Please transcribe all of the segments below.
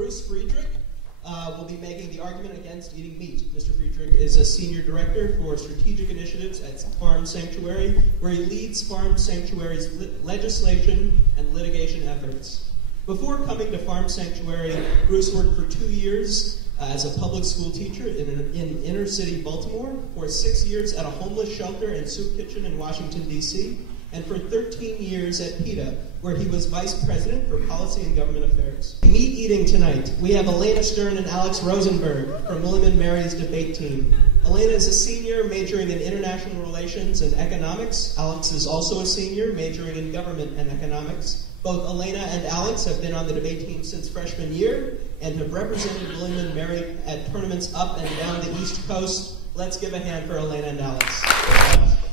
Bruce Friedrich will be making the argument against eating meat. Mr. Friedrich is a senior director for strategic initiatives at Farm Sanctuary, where he leads Farm Sanctuary's legislation and litigation efforts. Before coming to Farm Sanctuary, Bruce worked for 2 years as a public school teacher in inner city Baltimore, for 6 years at a homeless shelter and soup kitchen in Washington, D.C., and for 13 years at PETA, where he was Vice President for Policy and Government Affairs. Meat eating tonight, we have Alena Stern and Alex Rosenburg from William and Mary's debate team. Alena is a senior majoring in international relations and economics. Alex is also a senior majoring in government and economics. Both Alena and Alex have been on the debate team since freshman year and have represented William and Mary at tournaments up and down the East Coast. Let's give a hand for Alena and Alex.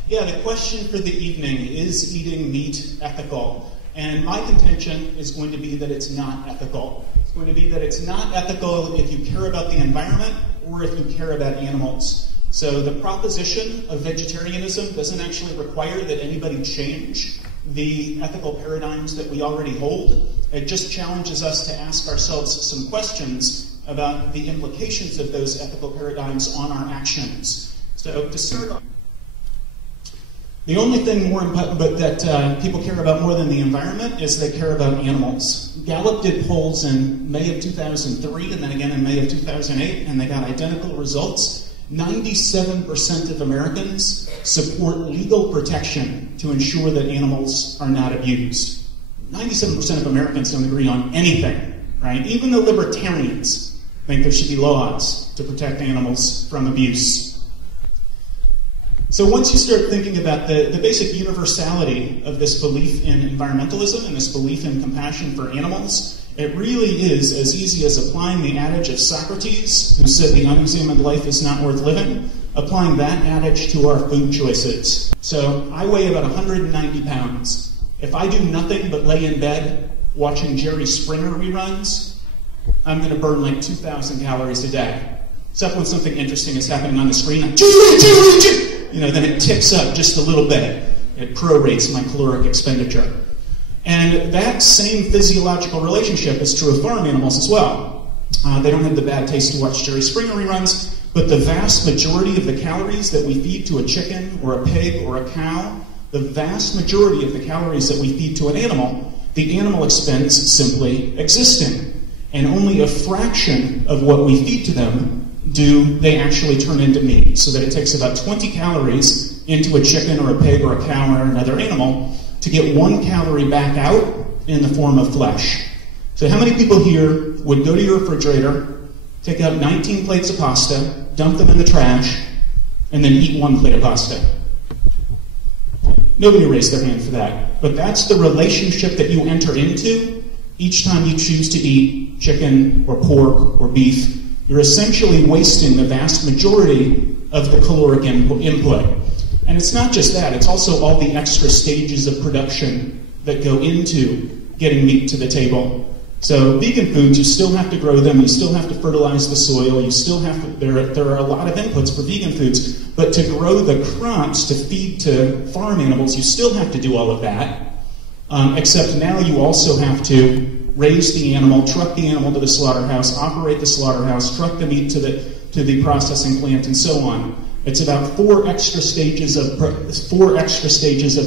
Yeah, the question for the evening is eating meat ethical? And my contention is going to be that it's not ethical. It's going to be that it's not ethical if you care about the environment or if you care about animals. So the proposition of vegetarianism doesn't actually require that anybody change the ethical paradigms that we already hold. It just challenges us to ask ourselves some questions about the implications of those ethical paradigms on our actions. So to start, the only thing more important that people care about more than the environment is they care about animals. Gallup did polls in May of 2003 and then again in May of 2008, and they got identical results. 97% of Americans support legal protection to ensure that animals are not abused. 97% of Americans don't agree on anything, right? Even the libertarians think there should be laws to protect animals from abuse. So once you start thinking about the basic universality of this belief in environmentalism and this belief in compassion for animals, it really is as easy as applying the adage of Socrates, who said the unexamined life is not worth living, applying that adage to our food choices. So I weigh about 190 pounds. If I do nothing but lay in bed watching Jerry Springer reruns, I'm going to burn like 2,000 calories a day. Except when something interesting is happening on the screen, then it ticks up just a little bit. It prorates my caloric expenditure. And that same physiological relationship is true of farm animals as well. They don't have the bad taste to watch Jerry Springer reruns, but the vast majority of the calories that we feed to a chicken or a pig or a cow, the vast majority of the calories that we feed to an animal, the animal expends simply existing. And only a fraction of what we feed to them do they actually turn into meat, so that it takes about 20 calories into a chicken or a pig or a cow or another animal to get 1 calorie back out in the form of flesh. So how many people here would go to your refrigerator, take out 19 plates of pasta, dump them in the trash, and then eat 1 plate of pasta? Nobody raised their hand for that. But that's the relationship that you enter into each time you choose to eat chicken or pork or beef. You're essentially wasting the vast majority of the caloric input. And it's not just that, it's also all the extra stages of production that go into getting meat to the table. So vegan foods, you still have to grow them, you still have to fertilize the soil, you still have to, there are a lot of inputs for vegan foods, but to grow the crops to feed to farm animals, you still have to do all of that, except now you also have to raise the animal, truck the animal to the slaughterhouse, operate the slaughterhouse, truck the meat to the processing plant, and so on. It's about 4 extra stages of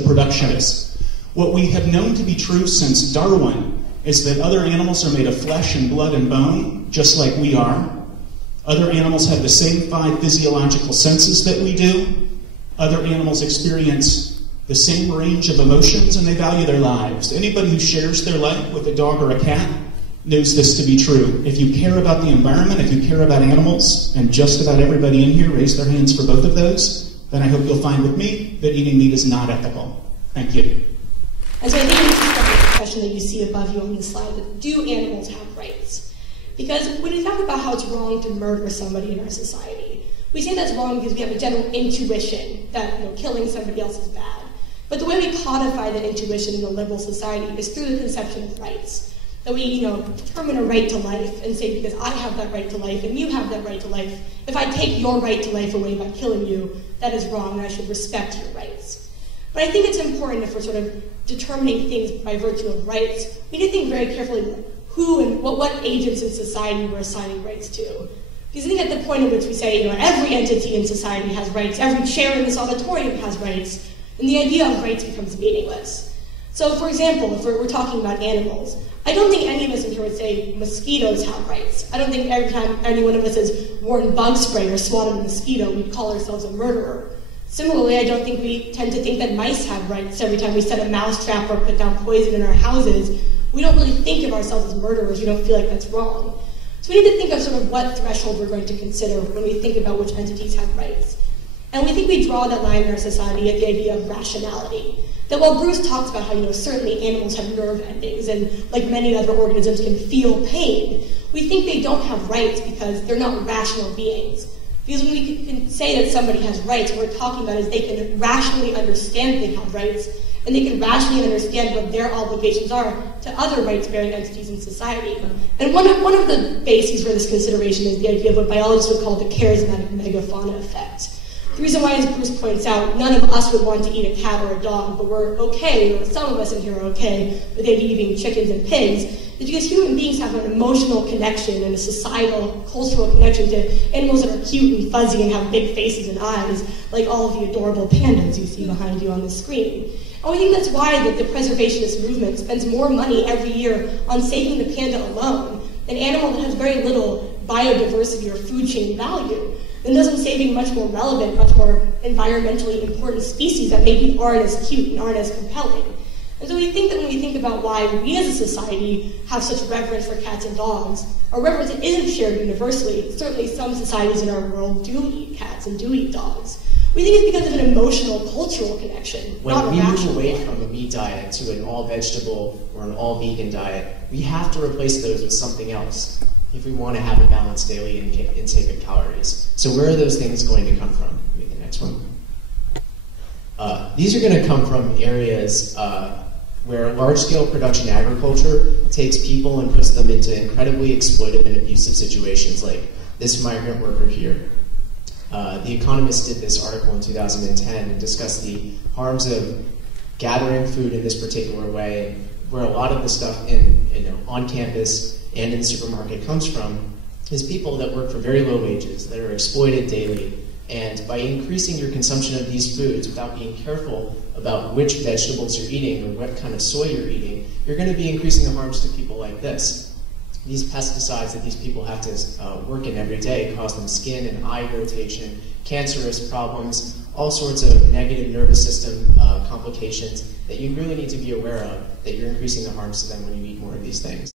production. What we have known to be true since Darwin is that other animals are made of flesh and blood and bone, just like we are. Other animals have the same 5 physiological senses that we do. Other animals experience the same range of emotions, and they value their lives. Anybody who shares their life with a dog or a cat knows this to be true. If you care about the environment, if you care about animals, and just about everybody in here raised their hands for both of those, then I hope you'll find with me that eating meat is not ethical. Thank you. And so I think this is the question that you see above you on the slide, do animals have rights? Because when we talk about how it's wrong to murder somebody in our society, we say that's wrong because we have a general intuition that killing somebody else is bad. But the way we codify that intuition in a liberal society is through the conception of rights. That we, determine a right to life and say, because I have that right to life and you have that right to life, if I take your right to life away by killing you, that is wrong and I should respect your rights. But I think it's important if we're sort of determining things by virtue of rights, we need to think very carefully who and what agents in society we're assigning rights to. Because I think at the point at which we say, every entity in society has rights, every chair in this auditorium has rights, then the idea of rights becomes meaningless. So, for example, if we're talking about animals, I don't think any of us in here would say mosquitoes have rights. I don't think every time any one of us has worn bug spray or swatted a mosquito, we'd call ourselves a murderer. Similarly, I don't think we tend to think that mice have rights every time we set a mouse trap or put down poison in our houses. We don't really think of ourselves as murderers. We don't feel like that's wrong. So we need to think of sort of what threshold we're going to consider when we think about which entities have rights. And we think we draw that line in our society at the idea of rationality. That while Bruce talks about how, certainly animals have nerve endings and like many other organisms can feel pain, we think they don't have rights because they're not rational beings. Because when we can say that somebody has rights, what we're talking about is they can rationally understand they have rights, and they can rationally understand what their obligations are to other rights-bearing entities in society. And one of the bases for this consideration is the idea of what biologists would call the charismatic megafauna effect. The reason why, as Bruce points out, none of us would want to eat a cat or a dog, but we're okay, or some of us in here are okay, with maybe eating chickens and pigs, is because human beings have an emotional connection and a societal, cultural connection to animals that are cute and fuzzy and have big faces and eyes, like all of the adorable pandas you see behind you on the screen. And we think that's why the preservationist movement spends more money every year on saving the panda alone, an animal that has very little biodiversity or food chain value, and thus on saving much more relevant, much more environmentally important species that maybe aren't as cute and aren't as compelling. And so we think that when we think about why we as a society have such reverence for cats and dogs, our reverence isn't shared universally. Certainly some societies in our world do eat cats and do eat dogs. We think it's because of an emotional, cultural connection, not a rational one. When we move away from a meat diet to an all-vegetable or an all-vegan diet, we have to replace those with something else if we want to have a balanced daily intake of calories. So where are those things going to come from? Maybe the next one. These are going to come from areas where large-scale production agriculture takes people and puts them into incredibly exploitive and abusive situations, like this migrant worker here. The Economist did this article in 2010 and discussed the harms of gathering food in this particular way, where a lot of the stuff on campus and in the supermarket comes from is people that work for very low wages, that are exploited daily. And by increasing your consumption of these foods without being careful about which vegetables you're eating or what kind of soy you're eating, you're going to be increasing the harms to people like this. These pesticides that these people have to work in every day cause them skin and eye irritation, cancerous problems, all sorts of negative nervous system complications that you really need to be aware of, that you're increasing the harms to them when you eat more of these things.